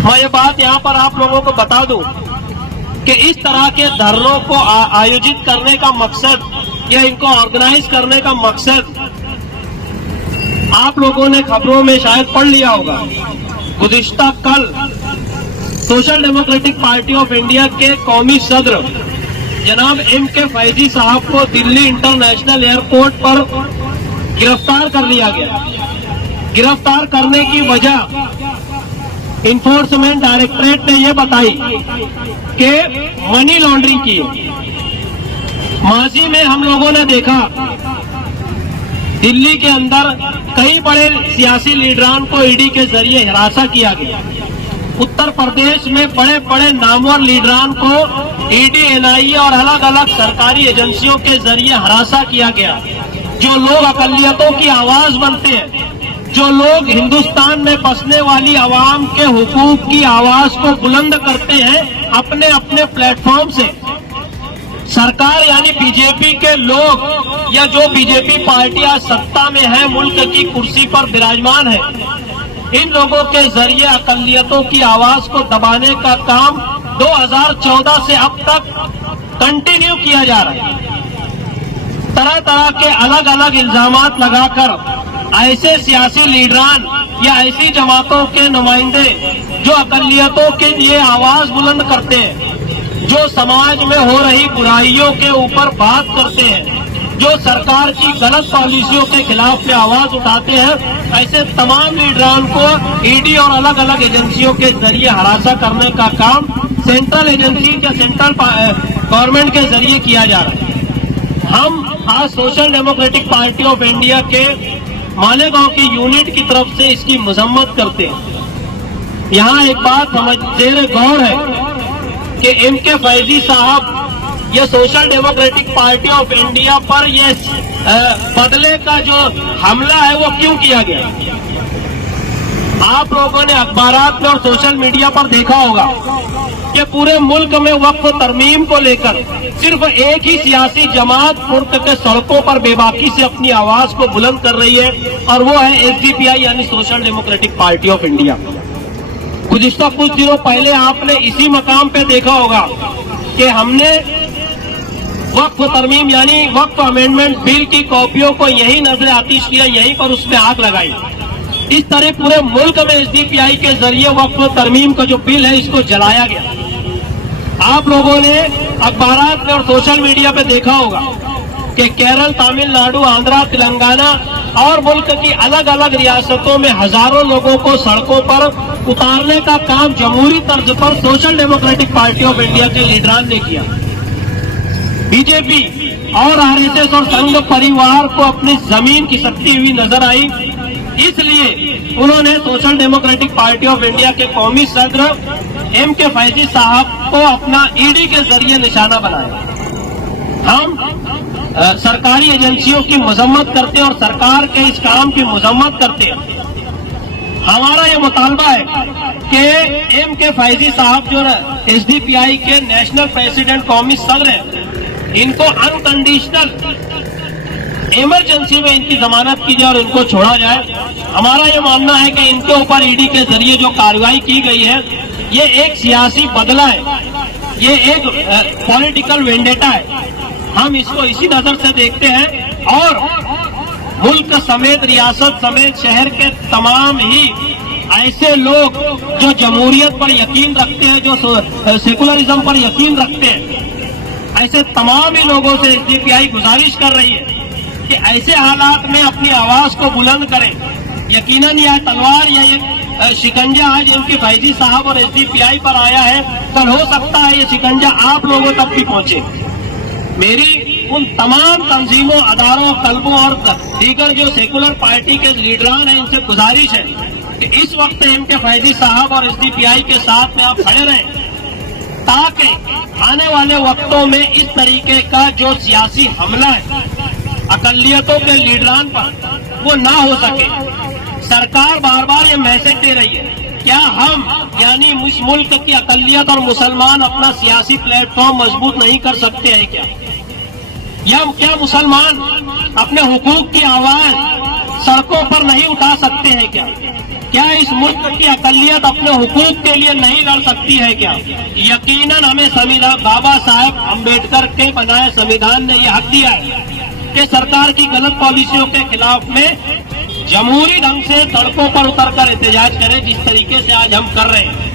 मैं ये बात यहाँ पर आप लोगों को बता दूं कि इस तरह के धरनों को आयोजित करने का मकसद या इनको ऑर्गेनाइज करने का मकसद आप लोगों ने खबरों में शायद पढ़ लिया होगा। गुज़िश्ता कल social democratic party of India के कौमी सदर जनाब M.K. फैजी साहब को दिल्ली इंटरनेशनल एयरपोर्ट पर गिरफ्तार कर लिया गया। गिरफ्तार करने की वजह इन्फोर्समेंट डायरेक्टरेट ने यह बताई कि मनी लॉन्ड्रिंग की है। माजी में हम लोगों ने देखा दिल्ली के अंदर कई बड़े सियासी लीडरान को ईडी के जरिए हिरासत किया गया। उत्तर प्रदेश में बड़े बड़े नामवर लीडरान को ईडी, एनआईए और अलग अलग सरकारी एजेंसियों के जरिए हिरासत किया गया। जो लोग अकलियतों की आवाज बनते हैं, जो लोग हिंदुस्तान में बसने वाली आवाम के हुकूक की आवाज को बुलंद करते हैं अपने अपने प्लेटफॉर्म से, सरकार यानी बीजेपी के लोग या जो बीजेपी पार्टी आज सत्ता में है, मुल्क की कुर्सी पर विराजमान है, इन लोगों के जरिए अकलियतों की आवाज को दबाने का काम 2014 से अब तक कंटिन्यू किया जा रहा है। तरह तरह के अलग अलग इल्जामात लगाकर ऐसे सियासी लीडरान या ऐसी जमातों के नुमाइंदे जो अकलियतों के लिए आवाज बुलंद करते हैं, जो समाज में हो रही बुराइयों के ऊपर बात करते हैं, जो सरकार की गलत पॉलिसियों के खिलाफ में आवाज उठाते हैं, ऐसे तमाम लीडरान को ईडी और अलग अलग एजेंसियों के जरिए हरासा करने का काम सेंट्रल एजेंसी या सेंट्रल गवर्नमेंट के जरिए किया जा रहा है। हम आज social democratic party of India के मालेगांव की यूनिट की तरफ से इसकी मजम्मत करते हैं। यहाँ एक बात जेर गौर है कि M.K. फैजी साहब ये social democratic party of India पर ये बदले का जो हमला है वो क्यों किया गया। आप लोगों ने अखबारात में और सोशल मीडिया पर देखा होगा कि पूरे मुल्क में वक्फ तरमीम को लेकर सिर्फ एक ही सियासी जमात मुल्क के सड़कों पर बेबाकी से अपनी आवाज को बुलंद कर रही है और वो है SDPI यानी social democratic party of India. गुज़िश्ता कुछ दिनों पहले आपने इसी मकाम पे देखा होगा कि हमने वक्फ तरमीम यानी वक्फ अमेंडमेंट बिल की कॉपियों को यही नजर आतिश किया, यहीं पर उसमें आग लगाई। इस तरह पूरे मुल्क में SDPI के जरिए वक्फ तरमीम का जो बिल है इसको जलाया गया। आप लोगों ने अखबारात में और सोशल मीडिया पे देखा होगा कि केरल, तमिलनाडु, आंध्रा, तेलंगाना और मुल्क की अलग अलग रियासतों में हजारों लोगों को सड़कों पर उतारने का काम जमहूरी तर्ज पर social democratic party of India के लीडरान ने किया। बीजेपी और RSS और संघ परिवार को अपनी जमीन खिसकती हुई नजर आई, इसलिए उन्होंने social democratic party of India के कौमी सदर M.K. फैजी साहब को अपना ईडी के जरिए निशाना बनाया। हम सरकारी एजेंसियों की मजम्मत करते हैं और सरकार के इस काम की मजम्मत करते हैं। हमारा ये मुतालबा है कि M.K. फैजी साहब जो SDPI के नेशनल प्रेसिडेंट कौमी सदर हैं, इनको अनकंडीशनल इमरजेंसी में इनकी जमानत की जाए और इनको छोड़ा जाए। हमारा ये मानना है कि इनके ऊपर ईडी के जरिए जो कार्रवाई की गई है ये एक सियासी बदला है, ये एक पॉलिटिकल वेंडेटा है। हम इसको इसी नजर से देखते हैं और मुल्क समेत, रियासत समेत शहर के तमाम ही ऐसे लोग जो जमहूरियत पर यकीन रखते हैं, जो सेकुलरिज्म पर यकीन रखते हैं, ऐसे तमाम ही लोगों से SDPI गुजारिश कर रही है कि ऐसे हालात में अपनी आवाज को बुलंद करें। यकीनन यह तलवार या ये शिकंजा आज M.K. फैजी साहब और SDPI पर आया है, कल हो सकता है ये शिकंजा आप लोगों तक भी पहुंचे। मेरी उन तमाम तंजीमों, अदारों, क्लबों और दीगर जो सेकुलर पार्टी के लीडरान हैं इनसे गुजारिश है कि इस वक्त M.K. फैजी साहब और SDPI के साथ में आप खड़े रहें ताकि आने वाले वक्तों में इस तरीके का जो सियासी हमला है अकलियतों के लीडरान पर वो ना हो सके। सरकार बार बार ये मैसेज दे रही है, क्या हम यानी इस मुल्क की अकलियत और मुसलमान अपना सियासी प्लेटफॉर्म मजबूत नहीं कर सकते हैं क्या? या क्या मुसलमान अपने हुकूक की आवाज सड़कों पर नहीं उठा सकते हैं क्या? क्या इस मुल्क की अकलियत अपने हुकूक के लिए नहीं लड़ सकती है क्या? यकीनन हमें संविधान, बाबा साहेब अम्बेडकर के बनाए संविधान ने यह हक दिया है कि सरकार की गलत पॉलिसियों के खिलाफ में जमहूरी ढंग से सड़कों पर उतरकर एहतजाज करें, जिस तरीके से आज हम कर रहे हैं।